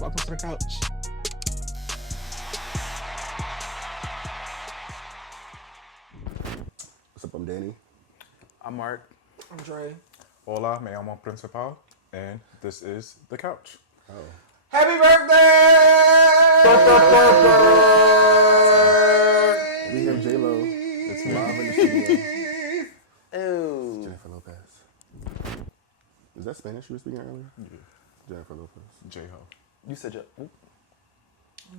Welcome to the couch. What's up? I'm Danny. I'm Mark. I'm Dre. Hola, me llamo Principal, and this is The Couch. Oh. Happy birthday! We have J-Lo. It's live in the studio. Ew. Jennifer Lopez. Is that Spanish you were speaking earlier? Yeah. Jennifer Lopez. J-Ho. You said your. I'm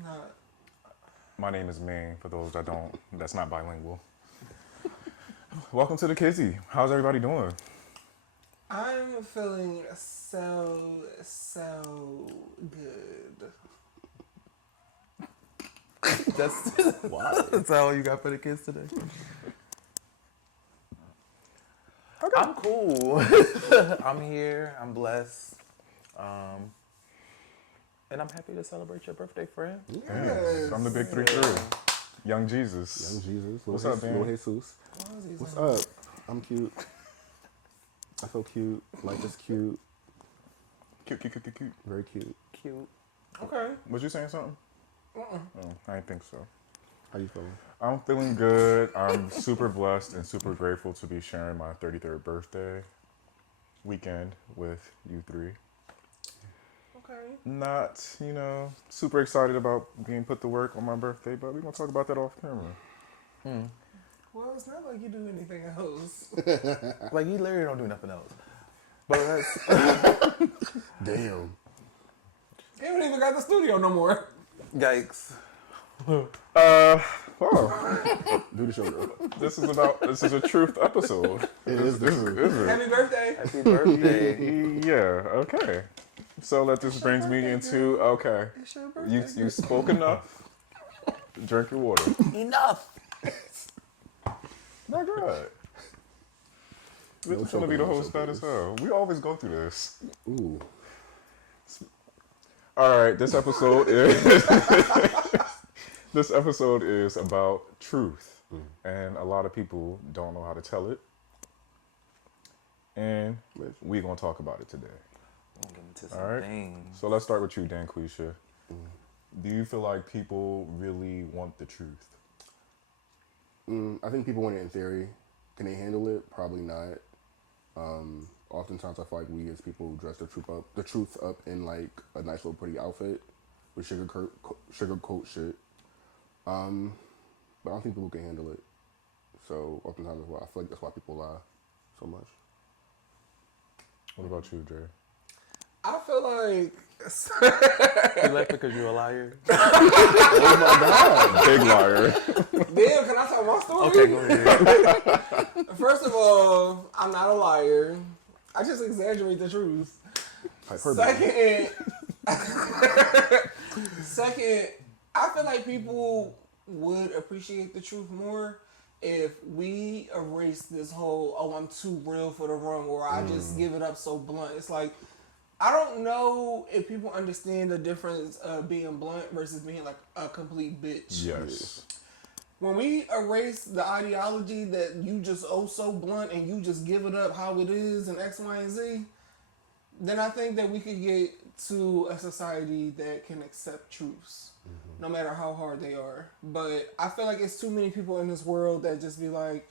not. My name is MAINE, for those that's not bilingual. Welcome to the Kizzy. How's everybody doing? I'm feeling so good. That's Why? that's all you got for the kids today. Okay. I'm cool. I'm here. I'm blessed. And I'm happy to celebrate your birthday, friend. Yes. I'm the big 3-3. Young Jesus. Young Jesus. What's up, man? Little Jesus. What's up? I'm cute. I feel cute. Life is cute. Cute. Very cute. Cute. Okay. Was you saying something? Oh, I didn't think so. How you feeling? I'm feeling good. I'm super blessed and super grateful to be sharing my 33rd birthday weekend with you three. Okay. Not, super excited about being put to work on my birthday, but we're going to talk about that off camera. Well, it's not like you do anything else. Like, you literally don't do nothing else. But that's. Damn. They don't even got the studio no more. Yikes. Well, Do the show, girl. this is a truth episode. It is the truth. Happy birthday. Happy birthday. Yeah, okay. So this brings me into, okay, It's your birthday. you spoke enough. Drink your water. Enough. My God. This is going to be the whole spat as hell. We always go through this. Ooh. All right, this episode is about truth, and a lot of people don't know how to tell it, and we're gonna talk about it today. We'll get into some All right. things. So let's start with you, Dan Quisha. Do you feel like people really want the truth? I think people want it in theory. Can they handle it? Probably not. Oftentimes I feel like we as people dress the truth up in like a nice little pretty outfit with sugarcoat shit. But I don't think people can handle it. So oftentimes I feel like that's why people lie so much. What about you, Dre? I feel like. You left because you're a liar? Oh my God. Big liar. Damn, can I tell my story? Okay, go ahead. First of all, I'm not a liar. I just exaggerate the truth. Hyperbole. Second, I feel like people would appreciate the truth more if we erase this whole, oh, I'm too real for the room, or I just give it up so blunt. It's like, I don't know if people understand the difference of being blunt versus being like a complete bitch. Yes. When we erase the ideology that you just so blunt and you just give it up how it is and X, Y, and Z, then I think that we could get to a society that can accept truths, no matter how hard they are. But I feel like it's too many people in this world that just be like,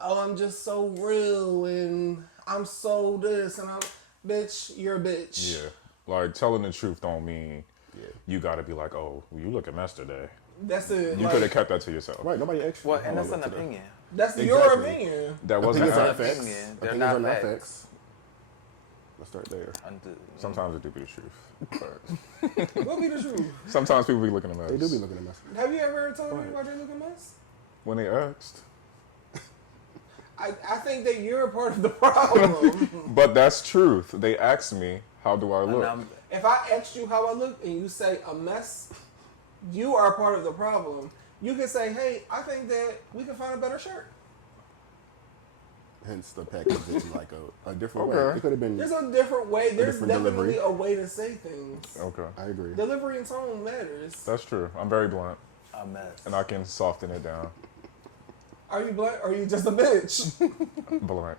oh, I'm just so real and I'm so this and I'm, bitch, you're a bitch. Yeah. Like, telling the truth don't mean you got to be like, oh, well, you look a mess today. That's it. You like, could have kept that to yourself. Right, nobody actually. Well, and that's an opinion. That's your Exactly. opinion. That wasn't Opinions are facts. facts. Opinion. They're Opinions not are not facts. facts. Let's start there. Sometimes it do be the truth. But What be the truth? sometimes people be looking a mess. They do be looking at us. Have you ever told anybody they look a mess? When they asked. I think that you're a part of the problem. But that's truth. They asked me, how do I look? If I asked you how I look and you say a mess, you are a part of the problem. You can say, hey, I think that we can find a better shirt. Hence the package is like a different way. Okay. It could have been. There's a different way. There's different definitely delivery. a way to say things. Okay. I agree. Delivery and tone matters. That's true. I'm very blunt. A mess. And I can soften it down. Are you blunt or are you just a bitch? Blunt.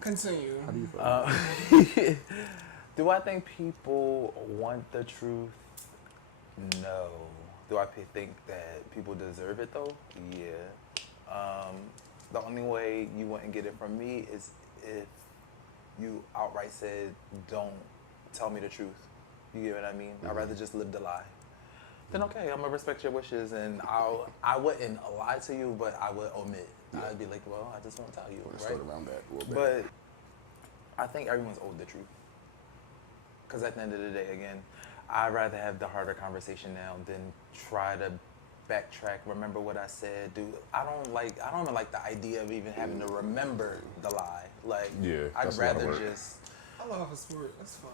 Continue. How do you feel? Do I think people want the truth? No. Do I think that people deserve it though? Yeah. The only way you wouldn't get it from me is if you outright said, "Don't tell me the truth." You get what I mean? I'd rather just live the lie. Then okay, I'm gonna respect your wishes, and I wouldn't lie to you, but I would omit. Yeah. I'd be like, well, I just won't tell you, Let's right? start around that a little bit. But I think everyone's owed the truth. Because at the end of the day, again, I'd rather have the harder conversation now than try to backtrack, remember what I said. Dude, I don't even like the idea of even having to remember the lie. Like, Yeah, I'd that's a lot of rather work. just. I love a sport. That's fun.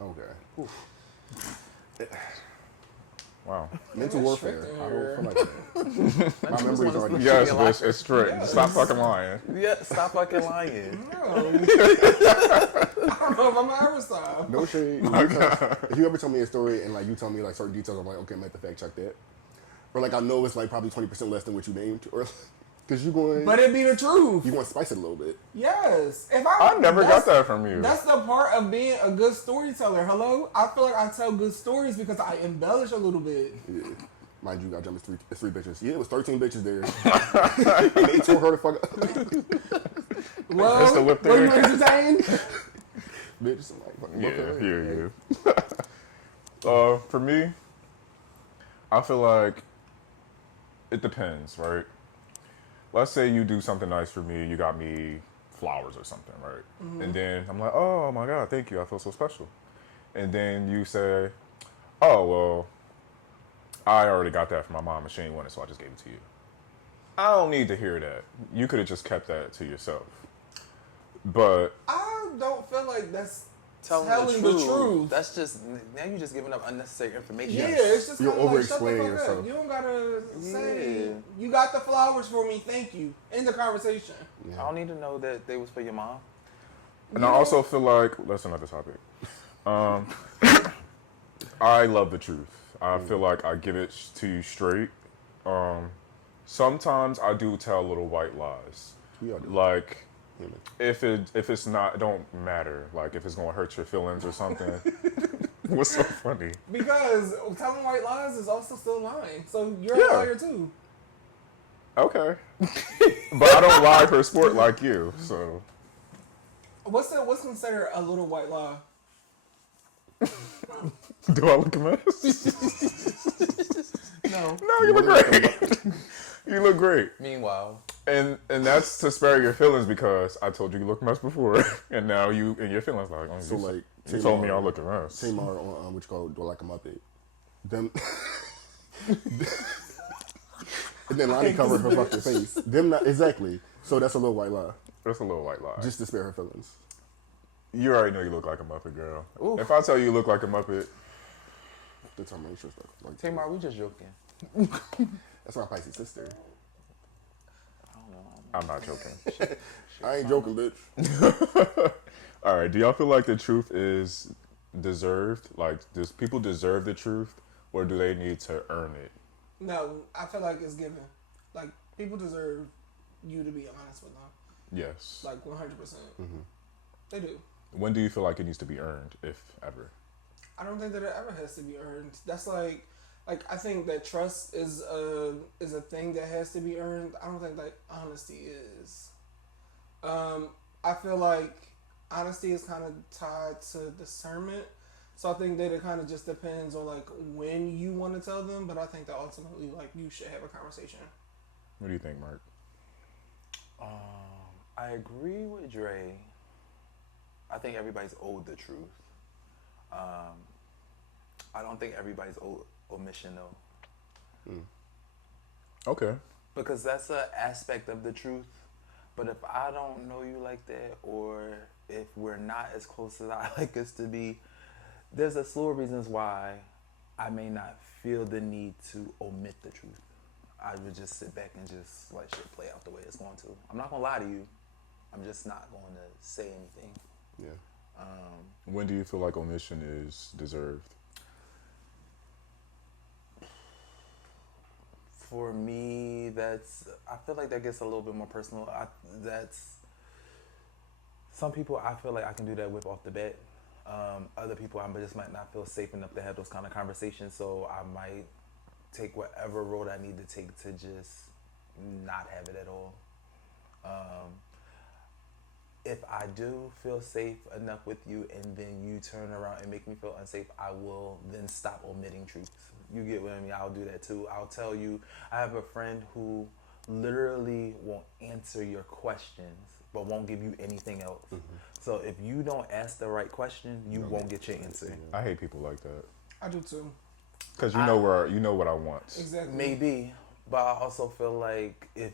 Okay. Wow. Mental That's warfare. strict I in don't here. feel like that. My memories are like Yes, Chicken bitch, locker. it's straight. Yes. Stop fucking lying. Yeah, stop fucking lying. No. I don't know if I'm ever stop. no shade. If you ever tell me a story and like you tell me like certain details, I'm like, okay, I'm gonna have to fact check that. Or like I know it's like probably 20% less than what you named, or because you going, But it be the truth. you want to spice it a little bit. Yes. I never got that from you. That's the part of being a good storyteller. Hello? I feel like I tell good stories because I embellish a little bit. Yeah. Mind you, I jumped it's three bitches. Yeah, it was 13 bitches there. And they tore her the fuck up. Well, Pistol whip were you there. entertained? Bitch, I'm like, fucking Yeah, look at her. yeah. For me, I feel like it depends, right? Let's say you do something nice for me, you got me flowers or something, right? Mm-hmm. And then I'm like, oh my God, thank you, I feel so special. And then you say, oh, well, I already got that from my mom and she ain't want it, so I just gave it to you. I don't need to hear that. You could have just kept that to yourself. But I don't feel like that's Telling the truth. That's just, now you're just giving up unnecessary information. Yeah, it's just You're kind of like, shut the over-explaining fuck up. yourself. You don't gotta say, Yeah. you got the flowers for me, thank you. End the conversation. I don't need to know that they was for your mom. And I also feel like, that's another topic. I love the truth. I feel like I give it to you straight. Sometimes I do tell little white lies. We all do. Like, Yeah. if it's not, it don't matter. Like, if it's gonna hurt your feelings or something. What's so funny? Because telling white lies is also still lying. So you're Yeah. a liar too. Okay. But I don't lie for sport like you, so. What's considered a little white lie? Do I look a mess? No. No, you look great. You look great. Meanwhile, And that's to spare your feelings because I told you look a mess before, and now you and your feelings like, oh, So like, you told me I look a mess. Tamar on what you call Do I Like a Muppet. Them. And then Lonnie covered her fucking face. Them not exactly. So that's a little white lie, That's a little white lie. just to spare her feelings. You already know you look like a Muppet, girl. Oof. If I tell you you look like a Muppet, Determination stuff. Like Tamar, we just joking. that's my Pisces sister. I don't know. I'm not joking. I ain't joking, bitch. All right, do y'all feel like the truth is deserved? Like, does people deserve the truth, or do they need to earn it? No, I feel like it's given. Like, people deserve you to be honest with them. Yes. Like, 100%. They do. When do you feel like it needs to be earned, if ever? I don't think that it ever has to be earned. That's like I think that trust is a thing that has to be earned. I don't think that honesty is. I feel like honesty is kind of tied to discernment. So I think that it kind of just depends on like when you want to tell them, but I think that ultimately like you should have a conversation. What do you think, Mark? I agree with Dre. I think everybody's owed the truth. I don't think everybody's owed omission though. Okay. Because that's an aspect of the truth. But if I don't know you like that, or if we're not as close as I like us to be, there's a slew of reasons why I may not feel the need to omit the truth. I would just sit back and just let shit play out the way it's going to. I'm not going to lie to you. I'm just not going to say anything. Yeah. When do you feel like omission is deserved? For me, I feel like that gets a little bit more personal. Some people I feel like I can do that with off the bat. Other people, I just might not feel safe enough to have those kind of conversations, so I might take whatever road I need to take to just not have it at all. If I do feel safe enough with you and then you turn around and make me feel unsafe, I will then stop omitting truths. You get what I mean? I'll do that too. I'll tell you, I have a friend who literally won't answer your questions but won't give you anything else. So if you don't ask the right question, you won't get your answer. I hate people like that. I do too. Because you know what I want. Exactly. Maybe, but I also feel like if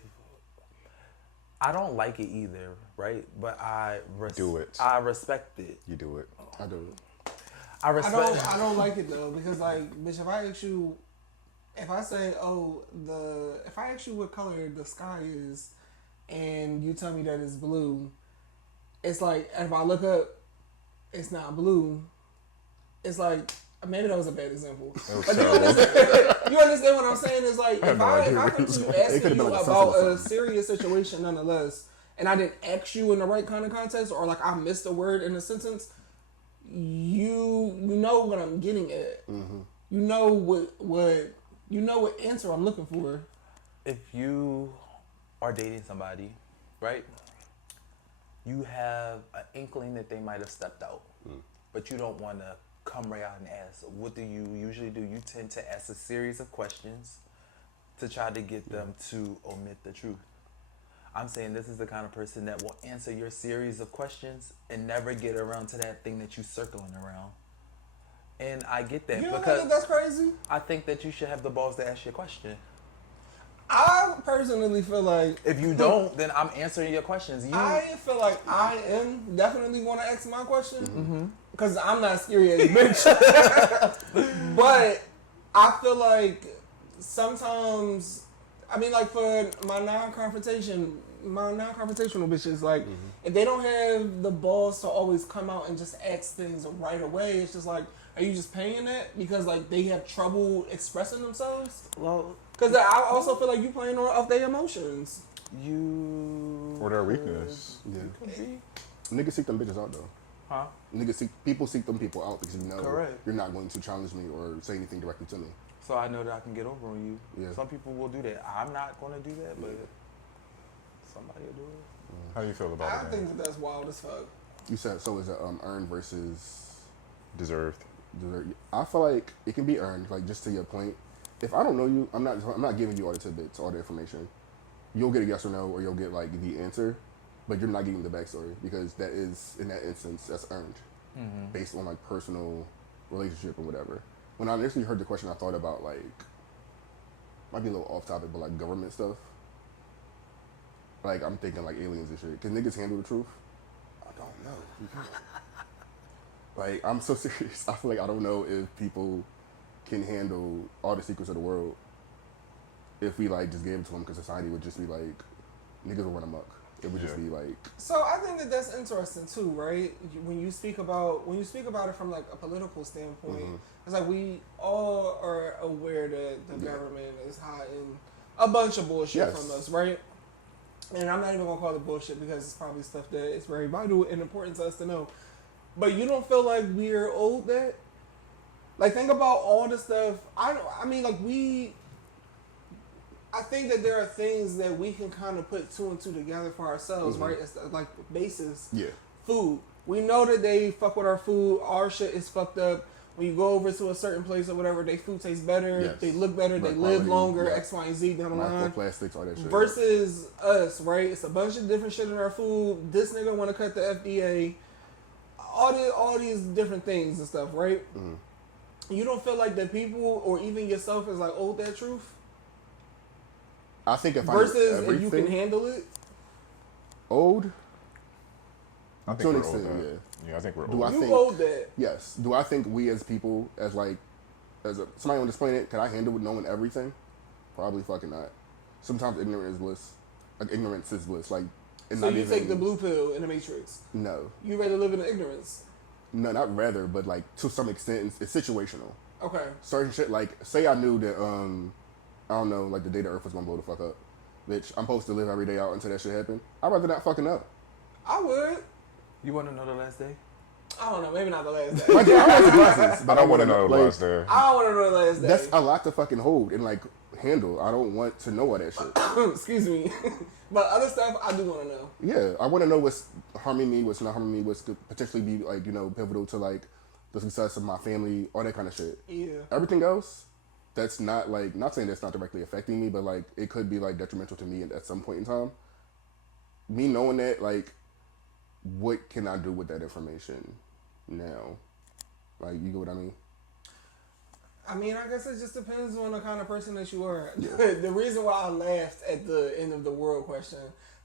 I don't like it either, right? But Do it. I respect it. You do it. I do. I respect. I don't like it though, because like, bitch, if I ask you, if I say, if I ask you what color the sky is, and you tell me that it's blue, it's like, if I look up, it's not blue. It's like, maybe that was a bad example. But you understand what I'm saying? It's like, if I continue asking you about a serious situation nonetheless, and I didn't ask you in the right kind of context, or like I missed a word in a sentence, you know what I'm getting at. Mm-hmm. You know what answer I'm looking for. If you are dating somebody, right? You have an inkling that they might have stepped out, but you don't want to come right out and ask. What do you usually do? You tend to ask a series of questions to try to get them to omit the truth. I'm saying this is the kind of person that will answer your series of questions and never get around to that thing that you circling around. And I get that You don't because think that's crazy? I think that you should have the balls to ask your question. I personally feel like If you don't, then I'm answering your questions. I feel like I am definitely going to ask my question because I'm not scary as a bitch. But I feel like sometimes, I mean, like for my non-confrontational bitches, like if they don't have the balls to always come out and just ask things right away, it's just like, are you just paying that because like they have trouble expressing themselves? Well, Because I also feel like you playing off their emotions. Or their weakness. Yeah. Could be. Niggas seek them bitches out though. Huh? People seek them people out because you know Correct. you're not going to challenge me or say anything directly to me. So I know that I can get over on you. Yeah. Some people will do that. I'm not going to do that, but somebody will do it. How do you feel about I it? think that's wild as fuck. You said so is it earned versus Deserved. dessert? I feel like it can be earned. Like just to your point, if I don't know you, I'm not giving you all the tidbits, all the information. You'll get a yes or no, or you'll get like the answer, but you're not getting the backstory because that is in that instance that's earned based on like personal relationship or whatever. When I initially heard the question, I thought about like might be a little off topic, but like government stuff. Like I'm thinking like aliens and shit. Can niggas handle the truth? I don't know. Like I'm so serious. I feel like I don't know if people can handle all the secrets of the world if we like just gave it to them, because society would just be like niggas would run amok. It would just be like. So I think that that's interesting too, right? When you speak about it from like a political standpoint, it's like we all are aware that the government is hiding a bunch of bullshit from us, right? And I'm not even gonna call it bullshit because it's probably stuff that is very vital and important to us to know. But you don't feel like we're owed that? Like think about all the stuff. I think that there are things that we can kind of put two and two together for ourselves, right? It's like basis. Yeah. Food. We know that they fuck with our food. Our shit is fucked up. When you go over to a certain place or whatever, their food tastes better. Yes. They look better. Better they live quality, longer. yeah. X, Y, and Z down the line. Plastics, all that shit. Versus us, right? It's a bunch of different shit in our food. This nigga want to cut the FDA. All these different things and stuff, right? You don't feel like the people or even yourself is like owed that truth? I think if versus I if you can handle it. Owed? I think To an we're extent, owed that. yeah. Yeah, I think we're Do I owed. You think- owed that. Yes. Do I think we as people, somebody on this planet, can I handle with knowing everything? Probably fucking not. Sometimes ignorance is bliss. Like ignorance is bliss. Like, and So not you even, take the blue pill in the Matrix. No. You rather live in ignorance. No, not rather, but like to some extent, it's situational. Okay. Certain shit, like say I knew that I don't know, like the day the Earth was gonna blow the fuck up. Bitch, I'm supposed to live every day out until that shit happen. I'd rather not fucking know. I would. You want to know the last day? I don't know, maybe not the last day. I like the glasses, I don't want to know the like, last day. I don't want to know the last day. That's a lot to fucking hold and like handle. I don't want to know all that shit. Excuse me. But other stuff, I do want to know. Yeah, I want to know what's harming me, what's not harming me, what's could potentially be like, you know, pivotal to like the success of my family, all that kind of shit. Yeah. Everything else, that's not like, not saying that's not directly affecting me, but like it could be like detrimental to me at some point in time. Me knowing that, like, what can I do with that information now? Like, you get what I mean? I mean, I guess it just depends on the kind of person that you are. The reason why I laughed at the end of the world question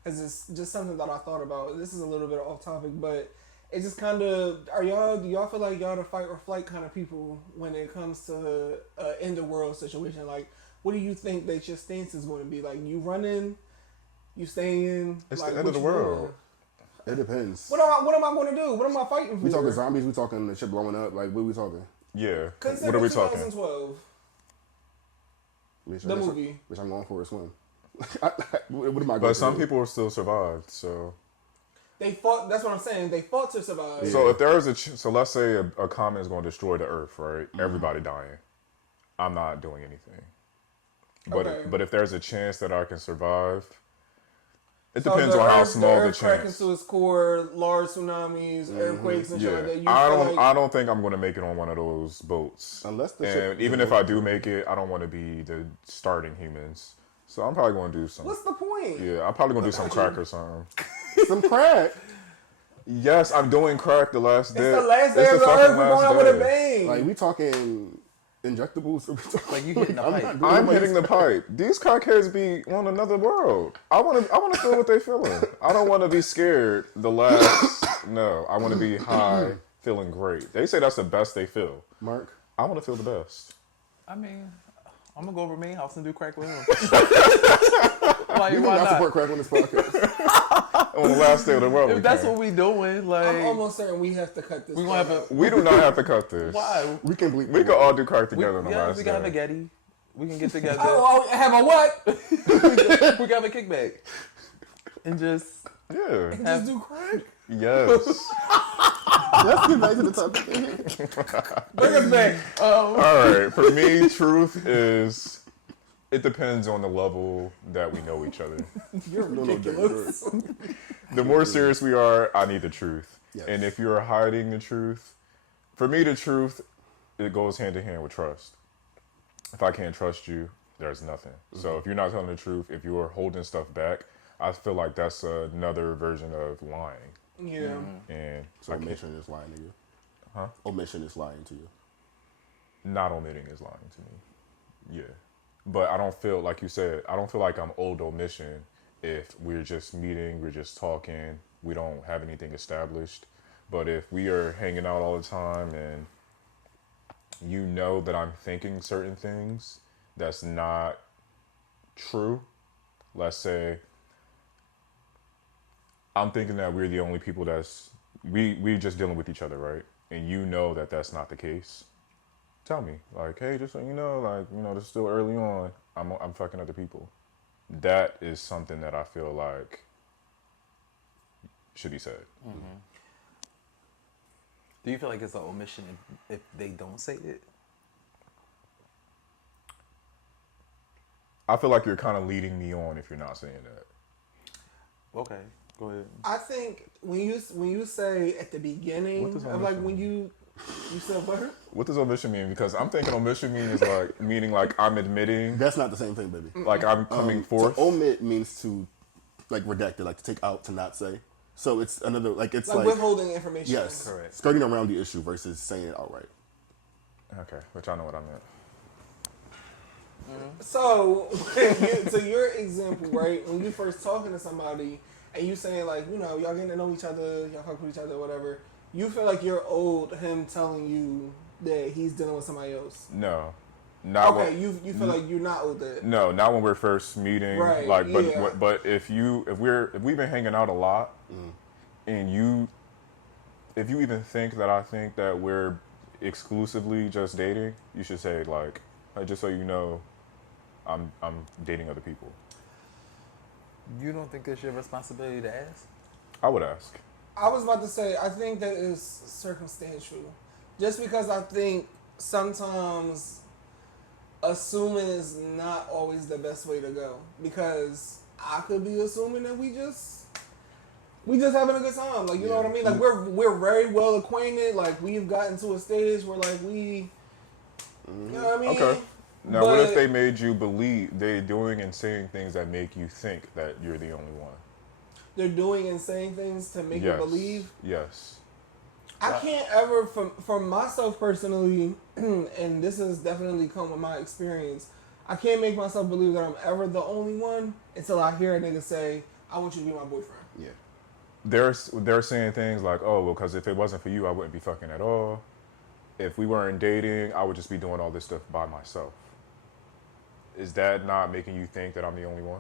is it's just something that I thought about. This is a little bit off topic, but it just kind of, do y'all feel like y'all the fight or flight kind of people when it comes to end of world situation? Like, what do you think that your stance is going to be? Like, you running, you staying? It's like, the end what of the you world. doing? It depends. What am I going to do? What am I fighting for? We talking zombies, we talking the shit blowing up, like, what are we talking? Yeah. Consider What are we talking? 2012. Which, The movie. Which I'm going for a swim. What am I going But to some do? people still survived, so. They fought. That's what I'm saying. They fought to survive. Yeah. So if there is so let's say a comet is going to destroy the Earth, right? Mm-hmm. Everybody dying. I'm not doing anything. But Okay. but if there's a chance that I can survive, it So depends the on how Earth- small the Earth cracking chance. to its core, large tsunamis, earthquakes, and shit like that. Yeah, You I feel don't. like, I don't think I'm going to make it on one of those boats. Unless the and ship- even if I do make it, I don't want to be the starting humans. So I'm probably going to do some. what's the point? Yeah, I'm probably going to do some Look, crack or something. Some crack. Yes, I'm doing crack the last day. It's the last day It's of the fucking Earth. We're going last out with a day. bang. Like, we talking injectables? Or we talking, Like, you hitting the I'm pipe. not doing I'm nobody's- hitting the pipe. These crackheads be on another world. I want to feel what they feeling. I don't want to be scared. No, I want to be high, feeling great. They say that's the best they feel. Mark? I want to feel the best. I mean, I'm gonna go over main house and do crack with him. Like, We do why not not? support crack on this podcast. On the last day of the world, If we that's can. what we doing, like, I'm almost certain we have to cut this. we gonna have part a out. We do not have to cut this. why? We can bleep. We can all do crack together on the Yeah, last we can have a day. Getty. We can get together. Oh, have a what? We can have a kickback. And just Yeah. Just do crack. Yes. Let's get back to the topic. Bring us back. All right. For me, truth is. It depends on the level that we know each other. You're ridiculous. The more serious we are, I need the truth. Yes. And if you're hiding the truth, for me, the truth, it goes hand in hand with trust. If I can't trust you, there's nothing. So if you're not telling the truth, if you're holding stuff back, I feel like that's another version of lying. Yeah. And So I can't, omission is lying to you. Huh? Omission is lying to you. not omitting is lying to me. Yeah. But I don't feel, like you said, I don't feel like I'm old omission if we're just meeting, we're just talking, we don't have anything established. But if we are hanging out all the time and you know that I'm thinking certain things that's not true, let's say I'm thinking that we're the only people we just dealing with each other, right? And you know that that's not the case. Tell me, like, hey, just so you know, like, you know, this is still early on. I'm fucking other people. That is something that I feel like should be said. Mm-hmm. Do you feel like it's an omission if they don't say it? I feel like you're kind of leading me on if you're not saying that. Okay, go ahead. I think when you say at the beginning What does of like omission when you said what? What does omission mean? Because I'm thinking omission means like meaning like I'm admitting, That's not the same thing, baby. like I'm coming forth. To omit means to, like, redact it, like to take out, to not say. So it's another, like, it's Like, like, withholding information. yes, Correct. skirting around the issue versus saying it outright. Okay, which I know what I meant. So, to your example, right? When you first talking to somebody and you saying like, you know, y'all getting to know each other, y'all fuck with each other, whatever. You feel like you're owed him telling you that he's dealing with somebody else. No, not Okay, when, you feel like you're not owed that. no, not when we're first meeting. Right, Like, but yeah. but if we've been hanging out a lot, and if you even think that I think that we're exclusively just dating, you should say like, hey, just so you know, I'm dating other people. You don't think it's your responsibility to ask? I would ask. I was about to say, I think that is circumstantial. Just because I think sometimes assuming is not always the best way to go. Because I could be assuming that we just having a good time. Like, you know what I mean? Like, we're very well acquainted. Like, we've gotten to a stage where, like, you know what I mean? Okay. Now, what if they made you believe they're doing and saying things that make you think that you're the only one? They're doing and saying things to make you believe? Yes. I can't ever, from myself personally, and this has definitely come with my experience, I can't make myself believe that I'm ever the only one until I hear a nigga say, I want you to be my boyfriend. Yeah. They're saying things like, oh, well, because if it wasn't for you, I wouldn't be fucking at all. If we weren't dating, I would just be doing all this stuff by myself. Is that not making you think that I'm the only one?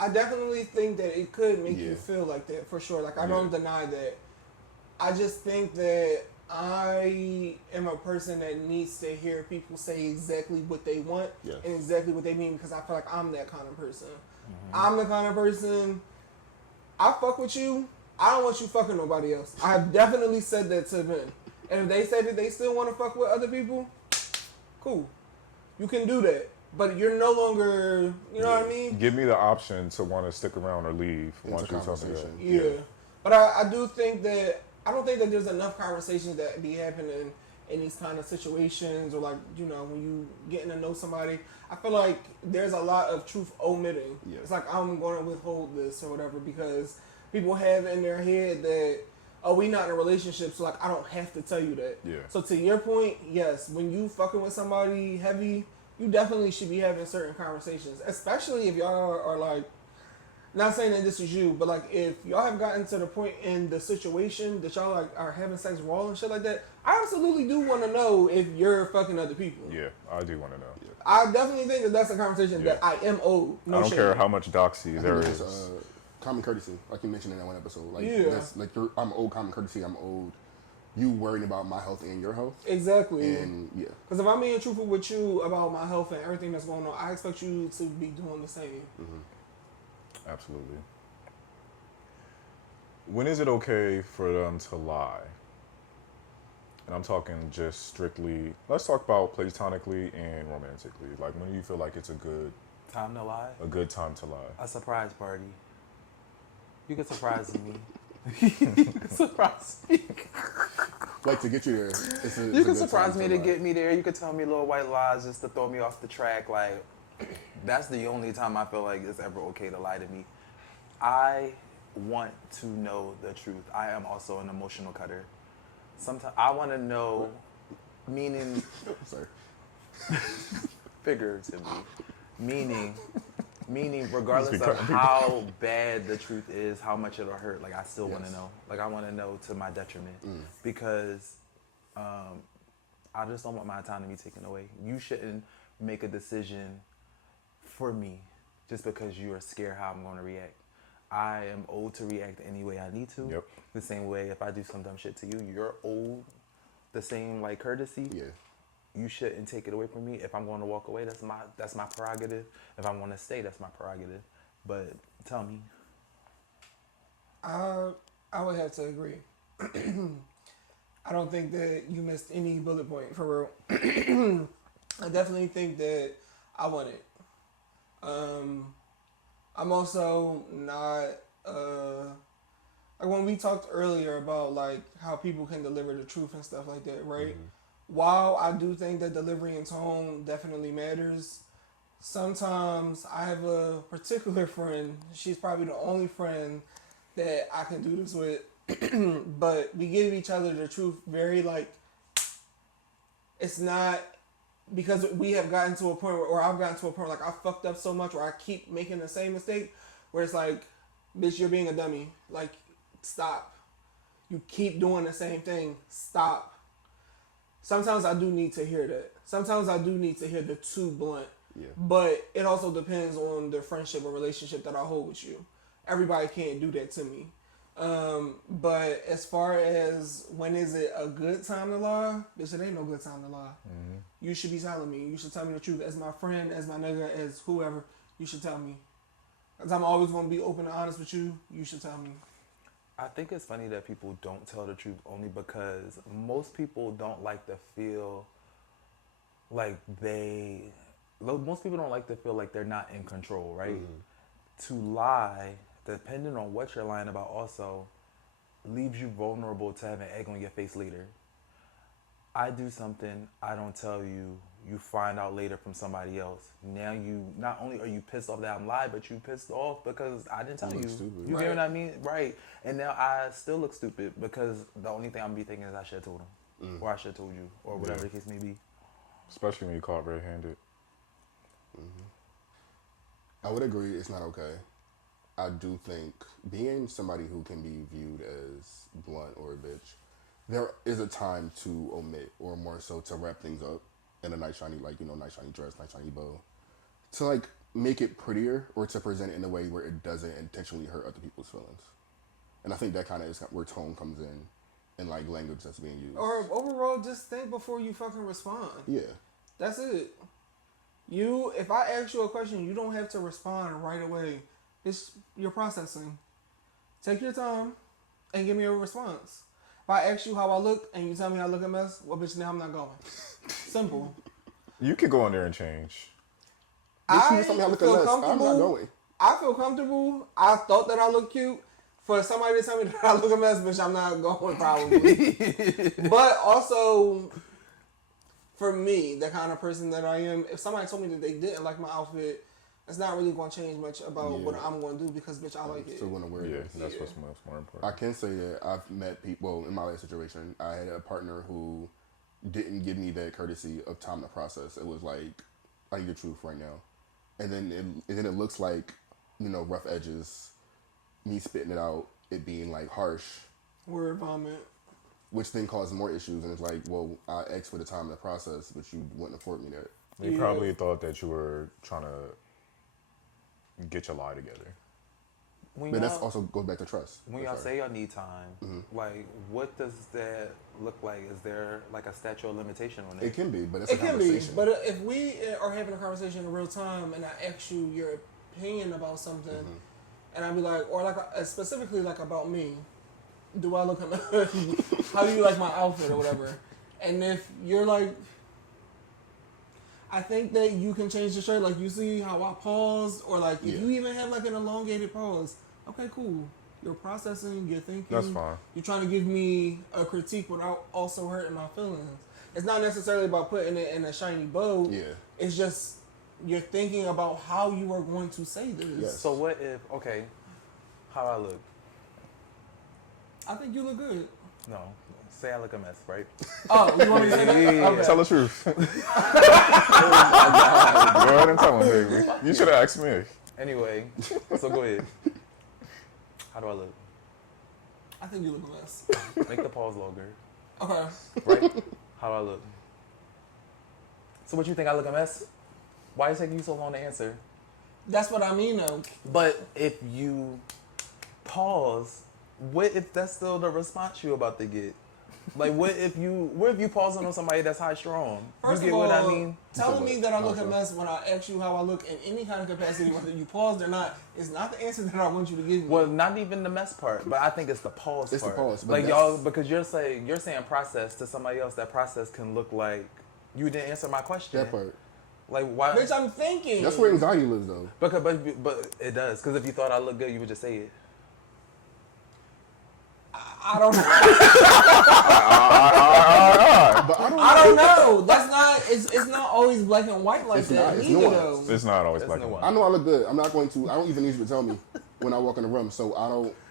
I definitely think that it could make you feel like that, for sure. Like, I don't deny that. I just think that I am a person that needs to hear people say exactly what they want and exactly what they mean, because I feel like I'm that kind of person. I'm the kind of person, I fuck with you, I don't want you fucking nobody else. I have definitely said that to men. And if they say that they still want to fuck with other people, cool. You can do that. But you're no longer, you know what I mean? Give me the option to want to stick around or leave once you tell me that. Yeah. But I do think that, I don't think that there's enough conversations that be happening in these kind of situations, or like, you know, when you getting to know somebody. I feel like there's a lot of truth omitting. Yeah. It's like, I'm going to withhold this or whatever, because people have in their head that, oh, we not in a relationship, so like, I don't have to tell you that. Yeah. So to your point, yes, when you fucking with somebody heavy, you definitely should be having certain conversations, especially if y'all are like, not saying that this is you, but like, if y'all have gotten to the point in the situation that y'all like are having sex raw and shit like that, I absolutely do want to know if you're fucking other people. Yeah, I do want to know. Yeah. I definitely think that that's a conversation that I am owed. No, I don't care how much doxy there is. Common courtesy, like you mentioned in that one episode. Like, that's like I'm owed common courtesy. I'm owed you worrying about my health and your health. Exactly. And because if I'm being truthful with you about my health and everything that's going on, I expect you to be doing the same. Mm-hmm. Absolutely. When is it okay for them to lie? And I'm talking just strictly, let's talk about platonically and romantically. Like, when do you feel like it's a good time to lie? A good time to lie. A surprise party. You can surprise me. You can surprise me. Like, to get you there. You can surprise me to get me there. You can tell me little white lies just to throw me off the track. Like, that's the only time I feel like it's ever okay to lie to me. I want to know the truth. I am also an emotional cutter. Sometimes I want to know, meaning, sorry, figuratively, meaning regardless of how bad the truth is, how much it'll hurt, like I still want to know. Like I want to know to my detriment because I just don't want my autonomy taken away. You shouldn't make a decision for me just because you are scared how I'm going to react. I am owed to react any way I need to. Yep. The same way if I do some dumb shit to you, you're owed the same like courtesy. Yeah. You shouldn't take it away from me. If I'm going to walk away, that's my prerogative. If I want to stay, that's my prerogative. But tell me. I would have to agree. I don't think that you missed any bullet point, for real. I definitely think that I want it. I'm also not, like when we talked earlier about like how people can deliver the truth and stuff like that, right? Mm-hmm. While I do think that delivery and tone definitely matters, sometimes I have a particular friend, she's probably the only friend that I can do this with, but we give each other the truth very like, it's not, because we have gotten to a point where, or I've gotten to a point where like I fucked up so much where I keep making the same mistake, where it's like, bitch, you're being a dummy. Like, stop. You keep doing the same thing. Stop. Sometimes I do need to hear that. Sometimes I do need to hear the too blunt. Yeah. But it also depends on the friendship or relationship that I hold with you. Everybody can't do that to me. But as far as when is it a good time to lie, bitch, it ain't no good time to lie. Mm-hmm. You should be telling me. You should tell me the truth. As my friend, as my nigga, as whoever, you should tell me. Because I'm always going to be open and honest with you. You should tell me. I think it's funny that people don't tell the truth only because most people don't like to feel like most people don't like to feel like they're not in control, right? To lie, depending on what you're lying about also, leaves you vulnerable to having egg on your face later. I do something, I don't tell you, you find out later from somebody else. Now you, not only are you pissed off that I'm lying, but you pissed off because I didn't tell you. Stupid. You get what I mean? Right. And now I still look stupid because the only thing I'm be thinking is I should have told him. Or I should have told you. Or whatever the case may be. Especially when you caught red-handed. I would agree it's not okay. I do think being somebody who can be viewed as blunt or a bitch, there is a time to omit, or more so to wrap things up in a nice shiny, nice shiny dress, nice shiny bow, to like make it prettier or to present it in a way where it doesn't intentionally hurt other people's feelings. And I think that kind of is where tone comes in and like language that's being used. Or overall, just think before you fucking respond. Yeah. That's it. If I ask you a question, you don't have to respond right away. You're processing. Take your time and give me a response. If I ask you how I look and you tell me I look a mess, well, bitch, now I'm not going. Simple. You could go in there and change. I Tell me I look a feel mess. I'm not comfortable. going. I feel comfortable. I thought that I look cute. For somebody to tell me that I look a mess, bitch, I'm not going probably. But also, for me, the kind of person that I am, if somebody told me that they didn't like my outfit, it's not really going to change much about what I'm going to do because, bitch, I like it. Still going to wear Yeah, it. that's what's most more important. I can say that I've met people, in my last situation, I had a partner who didn't give me that courtesy of time to process. It was like, I need the truth right now. And then it looks like, rough edges, me spitting it out, it being like harsh. Word vomit. Which then causes more issues. And it's like, well, I asked for the time to process, but you wouldn't afford me that. They probably thought that you were trying to get your lie together. But that also goes back to trust. When y'all say y'all need time, like, what does that look like? Is there like a statute of limitation on it? It can be, but it's a It can conversation. be, but if we are having a conversation in real time and I ask you your opinion about something, and I'd be like, or like specifically like about me, do I look how do you like my outfit or whatever? And if you're like, I think that you can change the shirt, like you see how I paused, or like if you even have like an elongated pause, okay, cool. You're processing, you're thinking. That's fine. You're trying to give me a critique without also hurting my feelings. It's not necessarily about putting it in a shiny bow. Yeah. It's just you're thinking about how you are going to say this. Yes. So what if, okay, how I look? I think you look good. No, say I look a mess, right? Oh, you want me to say that? Okay. Tell the truth. Go ahead and tell him, baby. You should have asked me. Anyway, so go ahead. How do I look? I think you look a mess. Make the pause longer. Okay. Right? How do I look? So what you think I look a mess? Why is it taking you so long to answer? That's what I mean, though. But if you pause, what if that's still the response you about to get? Like, what if you pausing on somebody that's high strong? First You of get all, what I mean? telling me that I look a mess when I ask you how I look in any kind of capacity, whether you paused or not, is not the answer that I want you to give me. Well, not even the mess part, but I think it's the pause It's the part. pause, but Like that's- y'all, because you're saying process to somebody else. That process can look like you didn't answer my question. That part. Like why? Bitch, I'm thinking. That's where anxiety lives, though. But it does, because if you thought I looked good, you would just say it. I don't know. But I don't know. That's not. It's not always black and white like It's that. not. It's Neither nuanced. though. It's not always That's black the and one. white. I know I look good. I don't even need you to tell me when I walk in the room, so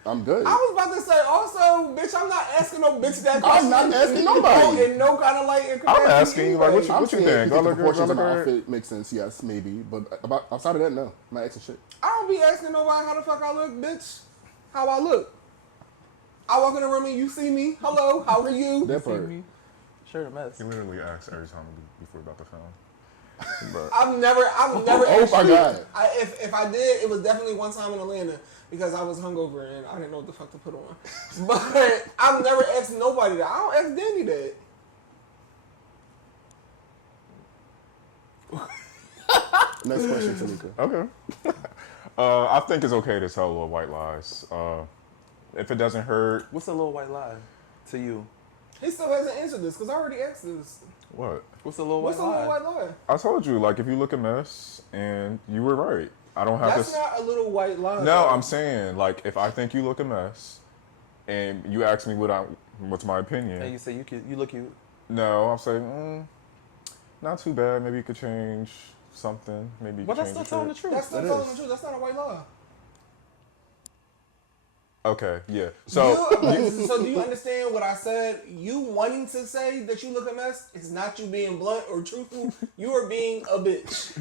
I'm good. I was about to say also, bitch. I'm not asking no bitch that question. I'm not asking nobody. In no kind of light. And I'm capacity asking you, like, anyway. what you saying think? if Do I the look good? proportions Do I of my look good? outfit make sense, yes, maybe. But outside of that, no. I'm not asking shit. I don't be asking nobody how the fuck I look, bitch. How I look. I walk in the room and you see me. Hello, how are you? That part. Sure, a mess. You literally ask every time before about the film. But I've never Oh my actually. God. If I did, it was definitely one time in Atlanta because I was hungover and I didn't know what the fuck to put on. But I've never asked nobody that. I don't ask Danny that. Next question, Tamika. okay. I think it's okay to tell little white lies. If it doesn't hurt, What's a little white lie to you? He still hasn't answered this because I already asked this. what? What's a little What's white a lie? little white lie? I told you, like, if you look a mess, and you were right. I don't have That's to. not a little white lie. No, though. I'm saying, like, if I think you look a mess, and you ask me what's my opinion. And you say you look cute. No, I'm saying, not too bad. Maybe you could change something. Maybe you But could that's change still telling it. the truth. That's still That telling is. the truth. That's not a white lie. Okay, yeah. So, So do you understand what I said? You wanting to say that you look a mess is not you being blunt or truthful. You are being a bitch.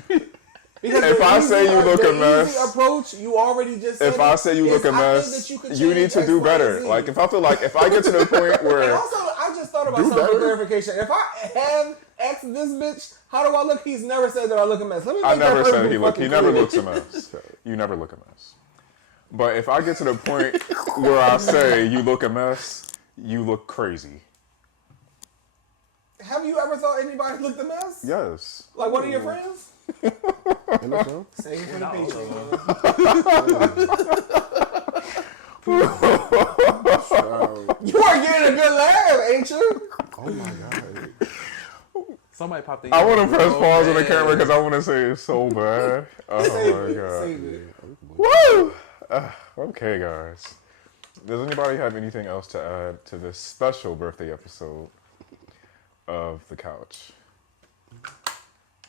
Because If the I say you look a the mess- easy approach, you already just said if I it, say you is look a I think mess, that could you change need to X, do Y, and better. Z. Like, if I feel like, if I get to the point And where, also, I just thought about Do something for better. clarification. If I have asked this bitch, how do I look? He's never said that I look a mess. Let me make I that never said perfectly he look. fucking He never clear. looks a mess. You never look a mess. But if I get to the point where I say you look a mess, you look crazy. Have you ever thought anybody looked a mess? Yes. Like one of your friends? Ain't that so? Save it for the Not all of Patreon. You are getting a good laugh, ain't you? Oh my god. Somebody popped the. I want to press pause on the bad. camera because I want to say it so bad. Oh Save my it. god. Save it. Woo! Okay, guys. Does anybody have anything else to add to this special birthday episode of The Couch?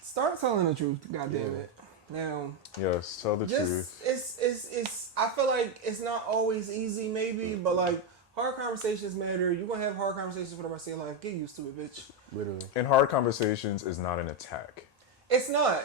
Start telling the truth, goddamn it. Now, Yes, tell the truth. it's. I feel like it's not always easy, maybe, but like hard conversations matter. You're gonna have hard conversations for the rest of your life. Get used to it, bitch. Literally. And hard conversations is not an attack. It's not.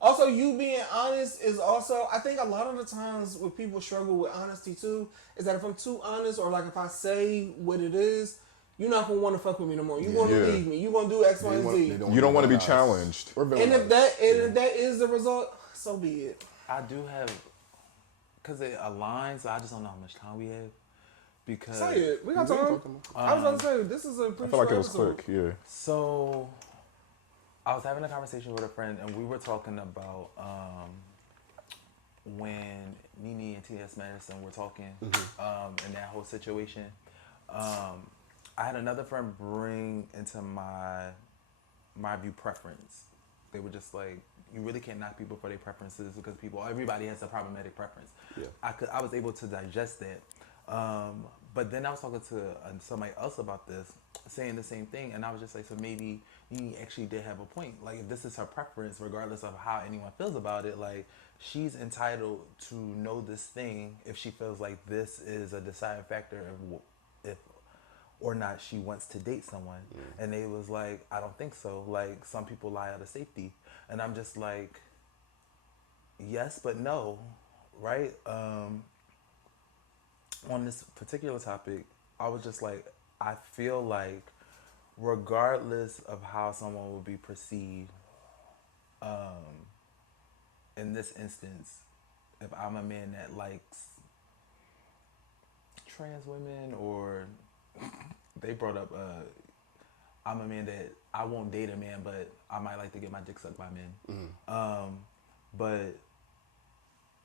Also, you being honest is also. I think a lot of the times what people struggle with honesty too is that if I'm too honest or like if I say what it is, you're not gonna want to fuck with me no more. You're gonna Yeah. leave me. You're gonna do X, Y, and Z. You don't want to be challenged. Or And villainized. if that is the result, so be it. I do have, because it aligns. I just don't know how much time we have. Because Say it. We got time. I was about to say this is a pretty I feel like short it was episode. quick, yeah. So, I was having a conversation with a friend, and we were talking about when Nene and T.S. Madison were talking, and that whole situation. I had another friend bring into my view preference. They were just like, you really can't knock people for their preferences because everybody has a problematic preference. Yeah. I was able to digest that. But then I was talking to somebody else about this, saying the same thing, and I was just like, so maybe Nene actually did have a point. Like, if this is her preference, regardless of how anyone feels about it, like, she's entitled to know this thing if she feels like this is a deciding factor of if or not she wants to date someone. And they was like, I don't think so. Like, some people lie out of safety. And I'm just like, yes, but no, right? On this particular topic, I was just like, I feel like regardless of how someone will be perceived, in this instance, if I'm a man that likes trans women, or they brought up, I'm a man that I won't date a man, but I might like to get my dick sucked by men. But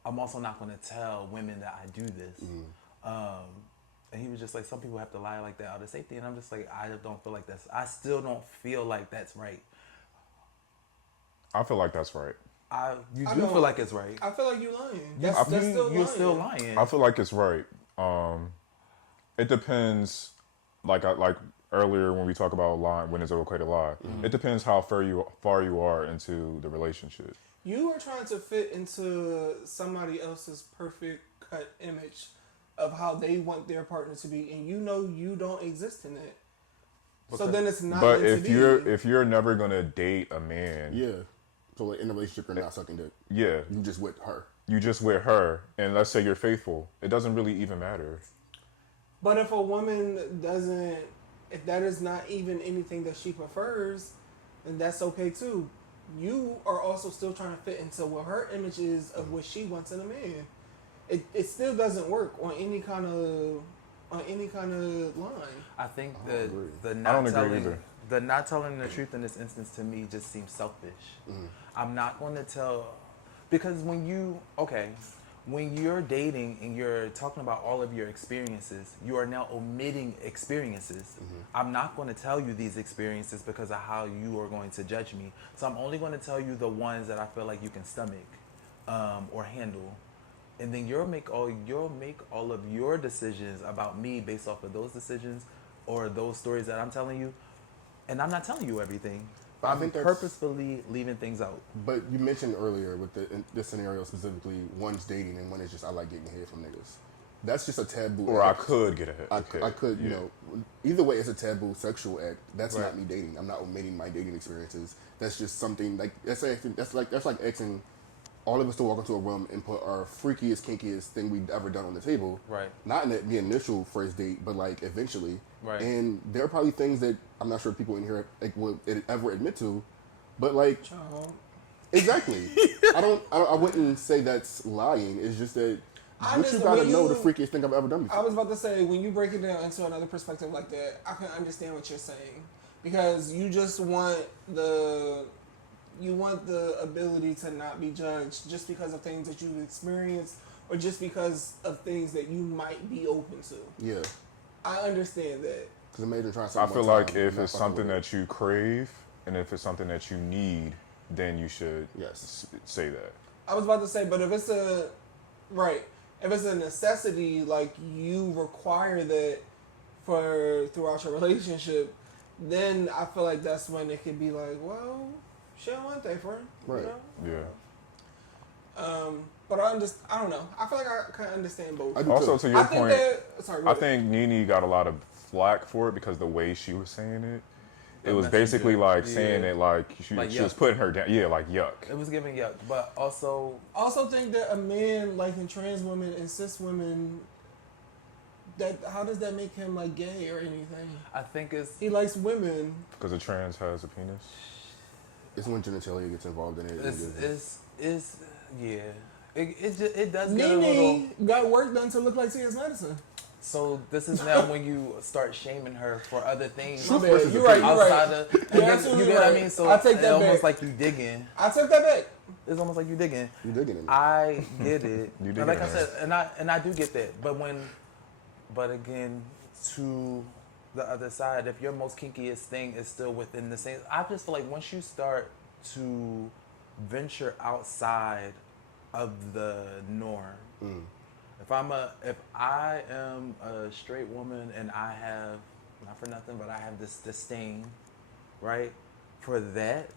I'm also not going to tell women that I do this. And he was just like, some people have to lie like that out of safety. And I'm just like, I still don't feel like that's right. I feel like that's right. You I do don't- feel like it's right. I feel like you lying. You're still lying. I feel like it's right. It depends. Like earlier when we talk about lying, when is it okay to lie? It depends how far you are into the relationship. You are trying to fit into somebody else's perfect cut image of how they want their partner to be, and you know you don't exist in it. So then it's not. But meant to if you're never gonna date a man, Yeah. So like in a relationship, you're not sucking dick. yeah, You just with her. you just with her, and let's say you're faithful, it doesn't really even matter. But if a woman doesn't, if that is not even anything that she prefers, then that's okay too. You are also still trying to fit into what her image is of what she wants in a man. It still doesn't work on any kind of line. I think agree. the I don't not agree telling either. the not telling the truth in this instance to me just seems selfish. I'm not going to tell, because when when you're dating and you're talking about all of your experiences, you are now omitting experiences. I'm not going to tell you these experiences because of how you are going to judge me. So I'm only going to tell you the ones that I feel like you can stomach or handle. And then you'll make all of your decisions about me based off of those decisions or those stories that I'm telling you. And I'm not telling you everything. But I I'm think that's- purposefully leaving things out. But you mentioned earlier with this scenario specifically, one's dating and one is just I like getting head from niggas. That's just a taboo. Or I act. could get a hit. I could, you know, either way, it's a taboo sexual act. That's not me dating. I'm not omitting my dating experiences. That's just something like that's like asking all of us to walk into a room and put our freakiest, kinkiest thing we've ever done on the table. Right. Not in the initial first date, but like eventually. Right. And there are probably things that I'm not sure people in here like would ever admit to, but like exactly. I wouldn't say that's lying. It's just that you gotta know the freakiest thing I've ever done before. I was about to say, when you break it down into another perspective like that, I can understand what you're saying. Because you just want the ability to not be judged just because of things that you've experienced or just because of things that you might be open to. Yeah. I understand that. Because imagine trying I something feel one like time if and not it's fucking something with it. that you crave and if it's something that you need, then you should Yes. say that. I was about to say, but if it's a necessity, like you require that throughout your relationship, then I feel like that's when it could be like, well, she don't want that for him. Right. You know? Yeah. But I don't know. I feel like I can understand both. I do Also, too. to your I think point, that. Sorry. go I ahead. think Nene got a lot of flack for it because the way she was saying it. It The was messenger, basically like yeah. saying it like she Like was yuck. putting her down. Yeah, like yuck. It was giving yuck, but also I also think that a man liking trans women and cis women, that how does that make him like gay or anything? I think it's He likes women. Because a trans has a penis. It's when genitalia gets involved in it. it's yeah. It does get a little. Nene got work done to look like T.S. Madison. So this is now when you start shaming her for other things My bad. versus You're right. outside You're of. You're You absolutely get what I right. mean? So I take it's that almost back. like you digging. I took that back. It's almost like you digging. You digging it? I get it. You And digging like I it. said, and I do get that. But again, to the other side, if your most kinkiest thing is still within the same, I just feel like once you start to venture outside of the norm. If I am a straight woman and I have, not for nothing, but I have this disdain, right, for that,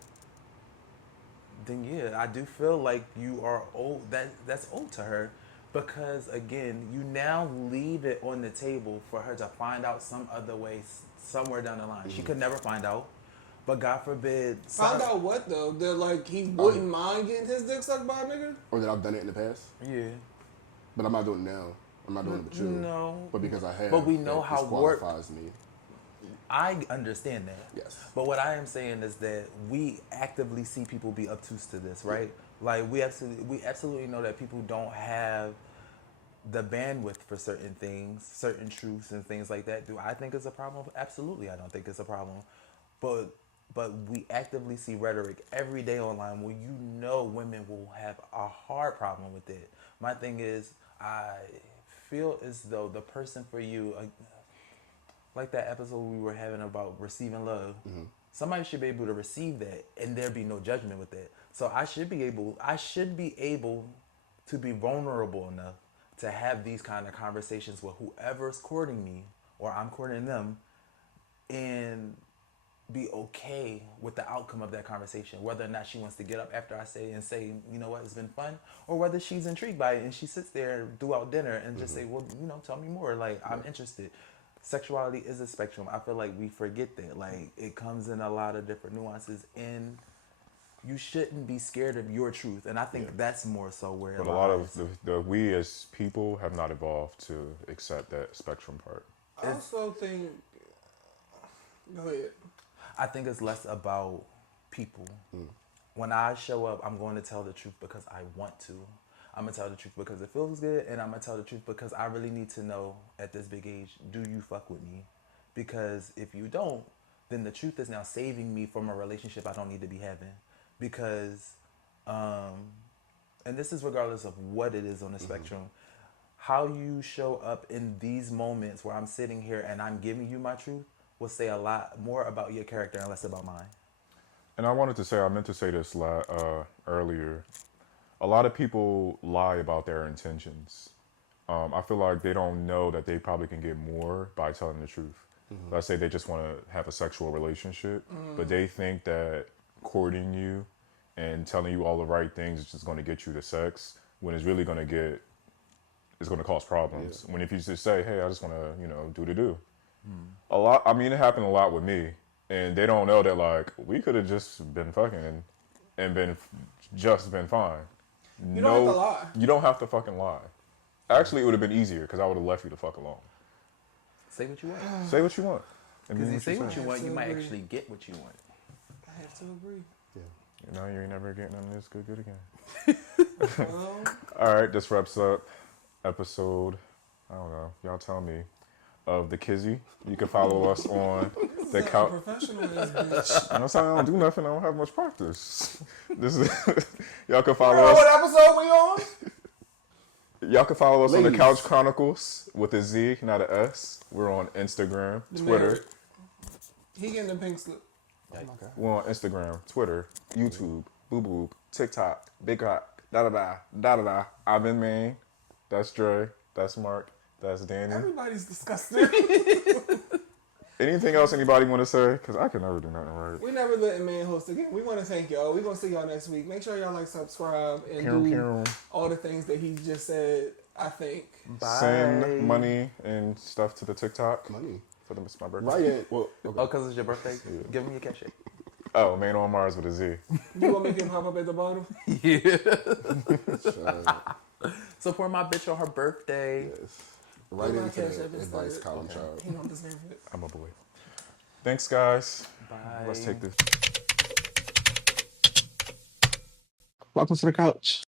then yeah, I do feel like you are old. That's old to her, because again, you now leave it on the table for her to find out some other way somewhere down the line. She could never find out, but God forbid. Found out what though? That like he wouldn't mind getting his dick sucked by a nigga? Or that I've done it in the past, Yeah. but I'm not doing it now. I'm not doing it with you. No. But because I have. But we know that how work- disqualifies me. I understand that. Yes. But what I am saying is that we actively see people be obtuse to this, right? Like we absolutely know that people don't have the bandwidth for certain things, certain truths and things like that. Do I think it's a problem? Absolutely, I don't think it's a problem. But we actively see rhetoric every day online where you know women will have a hard problem with it. My thing is, I feel as though the person for you, like that episode we were having about receiving love, somebody should be able to receive that and there be no judgment with that. So I should be able to be vulnerable enough to have these kind of conversations with whoever's courting me or I'm courting them, and be okay with the outcome of that conversation, whether or not she wants to get up after I say, you know what, it's been fun, or whether she's intrigued by it and she sits there throughout dinner and just say, well, you know, tell me more, like, I'm interested. Sexuality is a spectrum. I feel like we forget that. Like, it comes in a lot of different nuances, and you shouldn't be scared of your truth. And I think that's more so where it But a lot lies. of we as people have not evolved to accept that spectrum part. I also think. Go ahead. I think it's less about people. When I show up, I'm going to tell the truth because I want to. I'm going to tell the truth because it feels good, and I'm going to tell the truth because I really need to know at this big age, do you fuck with me? Because if you don't, then the truth is now saving me from a relationship I don't need to be having. Because, and and this is regardless of what it is on the spectrum, how you show up in these moments where I'm sitting here and I'm giving you my truth will say a lot more about your character and less about mine. And I wanted to say, I meant to say this earlier. A lot of people lie about their intentions. I feel like they don't know that they probably can get more by telling the truth. Let's say they just want to have a sexual relationship, but they think that courting you and telling you all the right things is just going to get you to sex, when it's really going to it's going to cause problems. When if you just say, hey, I just want to, do the do. A lot, I mean, it happened a lot with me, and they don't know that, like, we could have just been fucking and been fine. You don't have to lie. You don't have to fucking lie. Actually, it would have been easier because I would have left you the fuck alone. Say what you want. Say what you want. Because you say what you I want, you might agree. actually get what you want. I have to agree. You ain't never getting none of this good again. Well, All right, this wraps up episode, I don't know, y'all tell me, of The Kizzy. You can follow us on the couch. professional is bitch. I'm saying I don't do nothing. I don't have much practice. This is y'all can You follow know us. what episode we on? Y'all can follow us on the Ladies. Couch Chronicles with a Z, not a S. We're on Instagram, Twitter. He getting the pink slip. We're on Instagram, Twitter, YouTube, Boo Boo, TikTok, Big Rock, da da da. I've been Maine. That's Dre. That's Mark. That's Danny. Everybody's disgusting. Anything else anybody want to say? Because I can never do nothing right. We never letting man host again. We want to thank y'all. We're going to see y'all next week. Make sure y'all like, subscribe, and do all the things that he just said, I think. Bye. Send money and stuff to the TikTok. Money. For them, it's my birthday. Right at, well, okay. Oh, because it's your birthday? Give me your cash app. Oh, MAINEONMARZ with a Z. You want to make him pop up at the bottom? Yeah. Shut Support my bitch on her birthday. Yes. Right My into cash the app is advice good. column child. He don't deserve it. I'm a boy. Thanks, guys. Bye. Let's take this. Welcome to the couch.